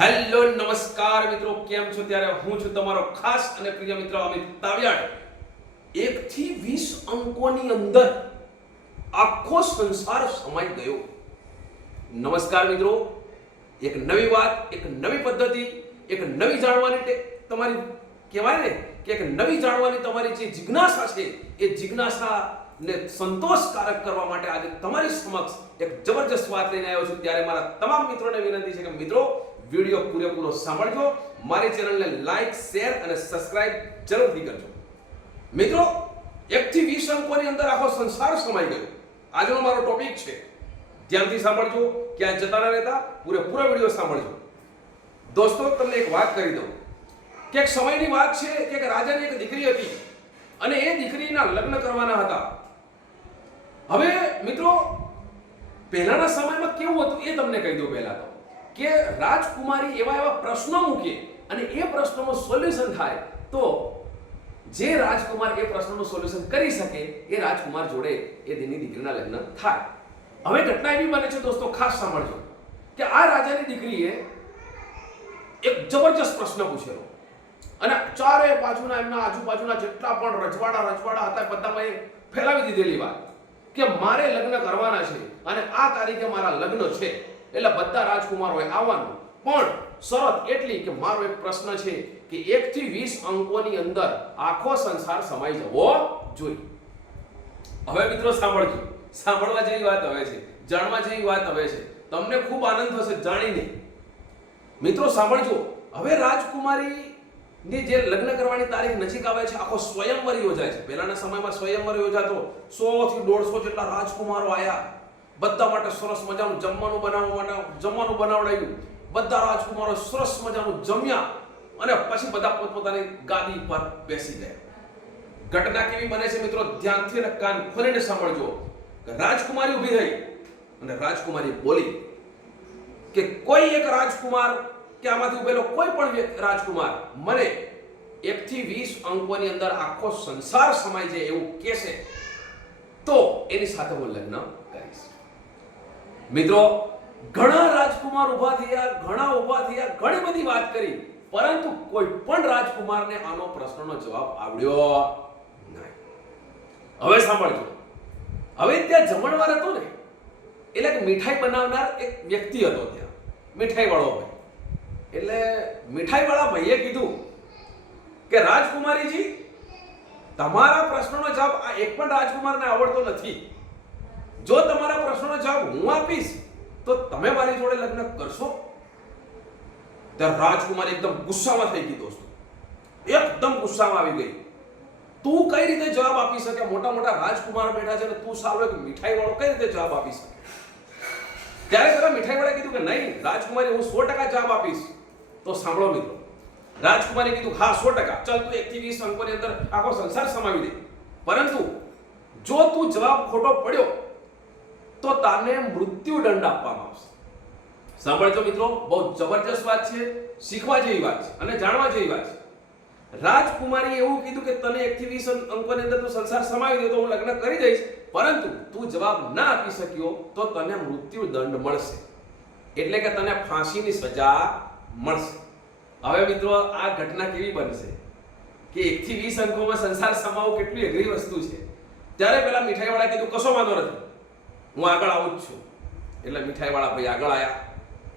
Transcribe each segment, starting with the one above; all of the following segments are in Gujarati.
હેલો, નમસ્કાર મિત્રો, કેમ છો? ત્યારે હું છું તમારો ખાસ અને પ્રિય મિત્ર અમિત તાવ્યાડ. એક થી વીસ અંકોની અંદર આખો સંસાર સમાઈ ગયો. નમસ્કાર મિત્રો, એક નવી વાત, એક નવી પદ્ધતિ, એક નવી જાણવાની તમારી, કહેવાય ને કે એક નવી જાણવાની તમારી જે જિજ્ઞાસા છે, એ જિજ્ઞાસાને સંતોષકારક કરવા માટે આજે તમારી સમક્ષ એક જબરજસ્ત વાત લઈને આવ્યો છું. ત્યારે મારા તમામ મિત્રોને વિનંતી છે કે મિત્રો વીડિયો પૂરેપૂરો સાંભળજો. મારી ચેનલને લાઈક શેર અને સબસ્ક્રાઇબ જરૂરથી કરજો. મિત્રો, એકથી વીસ અંકોની અંદર આખો સંસાર સમાઈ ગયો. આજનો મારો ટોપિક છે. ધ્યાનથી સાંભળજો ક્યાં જતા ન રહેતા, પૂરેપૂરો વીડિયો સાંભળજો. દોસ્તો, તમને એક વાત કરી દઉં. કે એક સમયની વાત છે કે એક રાજાની એક દીકરી હતી અને એ દીકરીના લગ્ન કરવાના હતા. હવે, મિત્રો, પહેલાના સમયમાં કેવું હતું એ તમને કહી દઉં પહેલા તો. કે રાજકુમારી એવા એવા પ્રશ્નો મૂકે અને એ પ્રશ્નોનું સોલ્યુશન થાય, તો જે રાજકુમાર એ પ્રશ્નનું સોલ્યુશન કરી શકે, એ રાજકુમાર જોડે એ તેની દીકરીના લગ્ન થાય. હવે ઘટના એવી બને છે દોસ્તો, ખાસ સાંભળજો, કે આ રાજાની દીકરીએ એક જબરજસ્ત પ્રશ્ન પૂછેલો. અને ચારે બાજુના એમના આજુબાજુના જેટલા પણ રજવાડા રજવાડા હતા બધામાં એ ફેલાવી દીધેલી વાત, કે મારે લગ્ન કરવાના છે અને આ તારીખે મારા લગ્ન છે. એટલે બધા રાજકુમારોએ આવવાનું. પણ શરત એટલી કે મારો એક પ્રશ્ન છે કે એક થી વીસ અંકોની અંદર આખો સંસાર સમાઈ જવો જોઈએ. હવે મિત્રો સાંભળજો. સાંભળવા જેવી વાત હવે છે. જાણવા જેવી વાત હવે છે. તમને ખૂબ આનંદ થશે જાણીને. મિત્રો સાંભળજો. હવે રાજકુમારી ની જે લગ્ન કરવાની તારીખ નજીક આવે છે, આખો સ્વયંવર યોજાય છે. પહેલાના સમયમાં સ્વયંવર યોજાતો. સો થી દોઢસો જેટલા રાજકુમારો આયા. બધા માટે સરસ મજાનું જમવાનું બનાવવા માટે જમવાનું બનાવડાયું. બધા રાજકુમારો સરસ મજાનું જમ્યા અને પછી બધા પોતપોતાની ગાદી પર બેસી ગયા. ઘટના કેવી બને છે મિત્રો? ધ્યાનથી અને કાન ખોલીને સાંભળજો. રાજકુમારી ઊભી થઈ અને રાજકુમારી બોલી કે કોઈ એક રાજકુમાર કે આમાંથી ઉભેલો કોઈ પણ રાજકુમાર મને એક થી વીસ અંકોની અંદર આખો સંસાર સમાય છે એવું કહેશે, તો એની સાથે હું લગ્ન કરીશ. મિત્રો, ઘણા રાજકુમાર ઊભા થયા, ઘણા ઊભા થયા, ઘણી બધી વાત કરી, પરંતુ કોઈ પણ રાજકુમારને આનો પ્રશ્નનો જવાબ આવડ્યો નહીં. હવે સાંભળજો. હવે ત્યાં જમણવાર હતો ને, એટલે કે મીઠાઈ બનાવનાર એક વ્યક્તિ હતો ત્યાં મીઠાઈ વાળો ભાઈ. એટલે મીઠાઈ વાળા ભાઈએ કીધું કે, રાજકુમારીજી, તમારા પ્રશ્નનો જવાબ આ એક પણ રાજકુમારને આવડતો નથી. જો તમારા પ્રશ્નનો જવાબ હું આપીશ, તો તમે મારી જોડે લગ્ન કરશો? ત્યારે રાજકુમારી એકદમ ગુસ્સામાં થઈ ગઈ દોસ્તો. એકદમ ગુસ્સામાં આવી ગઈ. તું કઈ રીતે જવાબ આપી શકે? મોટા મોટા રાજકુમાર બેઠા છે ને તું સારો એક મીઠાઈ વાળો કઈ રીતે જવાબ આપી શકે? ત્યારે પેલા મીઠાઈ વાળા કીધું કે નહીં, રાજકુમારી, હું સો ટકા જવાબ આપીશ. તો સાંભળો મિત્રો. રાજકુમારી કીધું, હા, સો ટકા. ચાલ તું એક થી વીસ અંકોની અંદર આખો સંસાર સમાવી દે. પરંતુ જો તું જવાબ ખોટો પડ્યો તો તાને મૃત્યુદંડ આપવામાં આવશે. સાંભળજો મિત્રો, બહુ જબરજસ્ત વાત છે, શીખવા જેવી વાત છે અને જાણવા જેવી વાત છે. રાજકુમારીએ એવું કીધું કે તને એક થી વીસ અંકોની અંદર તું સંસાર સમાવી દે તો હું લગ્ન કરી દઈશ, પરંતુ તું જવાબ ના આપી શક્યો તો તને મૃત્યુ દંડ મળશે. એટલે કે તને ફાંસીની સજા મળશે. હવે મિત્રો, આ ઘટના કેવી બનશે? કે એક થી વીસ અંકોમાં સંસાર સમાવો કેટલી અઘરી વસ્તુ છે. ત્યારે પેલા મીઠાઈવાળા કીધું, કશો વાંધો નથી. હું આગળ આવું જ છું. એટલે મીઠાઈવાળા ભાઈ આગળ આવ્યા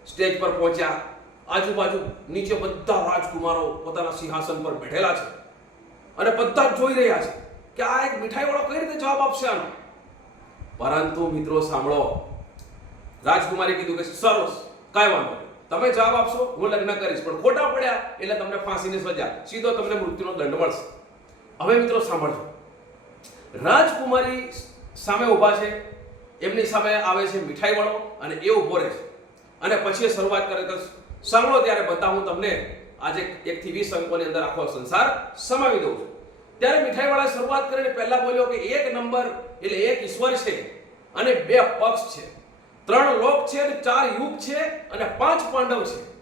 સ્ટેજ પર પહોંચ્યા. આજુબાજુ નીચે બધા રાજકુમારો પોતાના સિંહાસન પર બેઠેલા છે. અને બધા જોઈ રહ્યા છે કે આ એક મીઠાઈવાળો કઈ રીતે જવાબ આપશે આનો? પરંતુ મિત્રો સાંભળો. રાજકુમારે કીધું કે, સરસ, કાંઈ વાંધો તમે જવાબ આપશો, હું લગ્ન કરીશ. પણ ખોટા પડ્યા એટલે તમને ફાંસીની સજા. સીધો તમને મૃત્યુનો દંડ મળશે. હવે મિત્રો સાંભળજો. રાજકુમારી સામે ઊભા છે. એમની સામે આવે છે મીઠાઈ વાળો અને એ ઊભો રહે છે. અને પછી શરૂઆત કરે તો સાંભળો ત્યારે હું તમને આજે એક થી વીસ અંકોની અંદર આખો સંસાર સમાવી દઉં છું. ત્યારે મીઠાઈવાળા શરૂઆત કરીને પહેલા બોલ્યો કે એક નંબર એટલે એક ઈશ્વર છે અને બે પક્ષ છે. ત્રણ લોક છે અને ચાર યુગ છે અને પાંચ પાંડવ છે.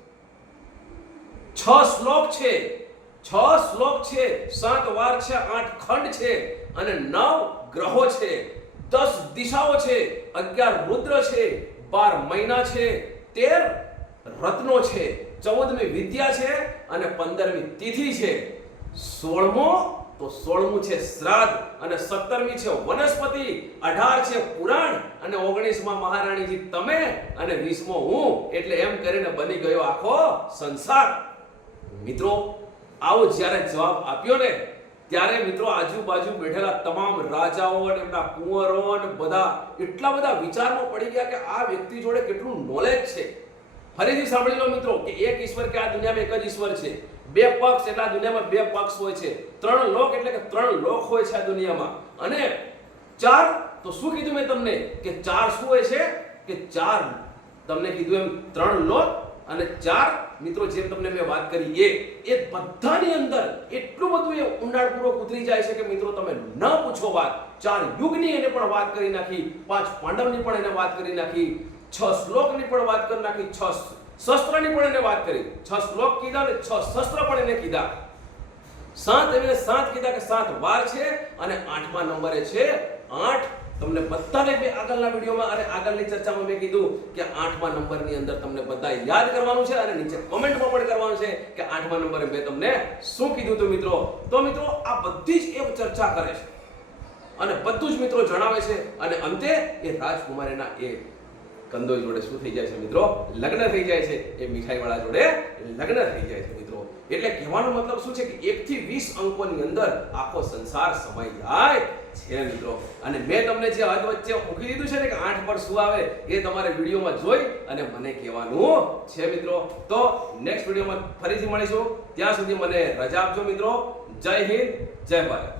છ શ્લોક છે. છ શ્લોક છે. સાત વાર છે, આઠ ખંડ છે અને નવ ગ્રહો છે. દસ દિશાઓ છે, અગિયાર રુદ્ર છે, બાર મહિના છે, તેર રત્નો છે, ચૌદમી વિદ્યા છે અને પંદરમી તિથિ છે. સોળમો તો સોળમું છે શ્રાદ્ધ અને સત્તરમી છે વનસ્પતિ, અઢાર છે પુરાણ અને ઓગણીસમાં મહારાણીજી તમે અને વીસમો હું, એટલે એમ કરીને બની ગયો આખો સંસાર. મિત્રો, આવો જ્યારે જવાબ આપ્યો ને ત્યારે મિત્રો આજુબાજુ બેઠેલા તમામ રાજાઓ અને એમના કુંવરો અને બધા એટલા બધા વિચારમાં પડી ગયા કે આ વ્યક્તિ જોડે કેટલું નોલેજ છે. ફરીથી સાંભળી લો મિત્રો કે એક ઈશ્વર કે આ દુનિયામાં એક જ ઈશ્વર છે. બે પક્ષ એટલે દુનિયામાં બે પક્ષ હોય છે. ત્રણ લોક એટલે કે ત્રણ લોક હોય છે આ દુનિયામાં. અને ચાર, તો શું કીધું મેં તમને? કે ચાર શું હોય છે? કે ચાર. તમને કીધું એમ ત્રણ લોક અને ચાર મિત્રો, જેમ તમને મેં વાત કરી, એ એ બધાની અંદર એટલું બધું એ ઊંડાણપૂર્વક ઉતરી જાય છે કે મિત્રો, તમે ન પૂછો વાત. ચાર યુગની એને પણ વાત કરી નાખી, પાંચ પાંડવની પણ એને વાત કરી નાખી, છ શ્લોકની પણ વાત કરી નાખી, છ શસ્ત્રની પણ એને વાત કરી. છ શ્લોક કીધા ને છ શસ્ત્ર પણ એને કીધા. સાત એને સાત કીધા કે સાત વાર છે અને આઠમા નંબરે છે આઠ તમને બધાને બે આગળના વિડીયોમાં અને આગળની ચર્ચામાં મેં કીધું કે આઠમા નંબરની અંદર તમને બધા યાદ કરવાનું છે અને નીચે કમેન્ટમાં પણ કરવાનું છે કે આઠમા નંબરે મેં તમને શું કીધું હતું મિત્રો? તો મિત્રો, આ બધી જ એ ચર્ચા કરે છે. અને બધું જ મિત્રો જણાવે છે. અને અંતે એ રાજકુમારીના એ કંદોઈ જોડે શું થઈ જાય છે મિત્રો? લગ્ન થઈ જાય છે. એ મીઠાઈવાળા જોડે લગ્ન થઈ જાય છે મિત્રો. એટલે કહેવાનો મતલબ શું છે કે એક થી વીસ અંકોની અંદર આખો સંસાર સમાઈ જાય. છે મિત્રો. અને મેં તમને જે હદ વચ્ચે મૂકી દીધું છે ને કે આઠ પર શું આવે એ તમારે વિડીયોમાં જોઈ અને મને કહેવાનું છે મિત્રો. તો નેક્સ્ટ વિડીયોમાં ફરીથી મળીશું. ત્યાં સુધી મને રજા આપજો મિત્રો. જય હિન્દ, જય ભારત.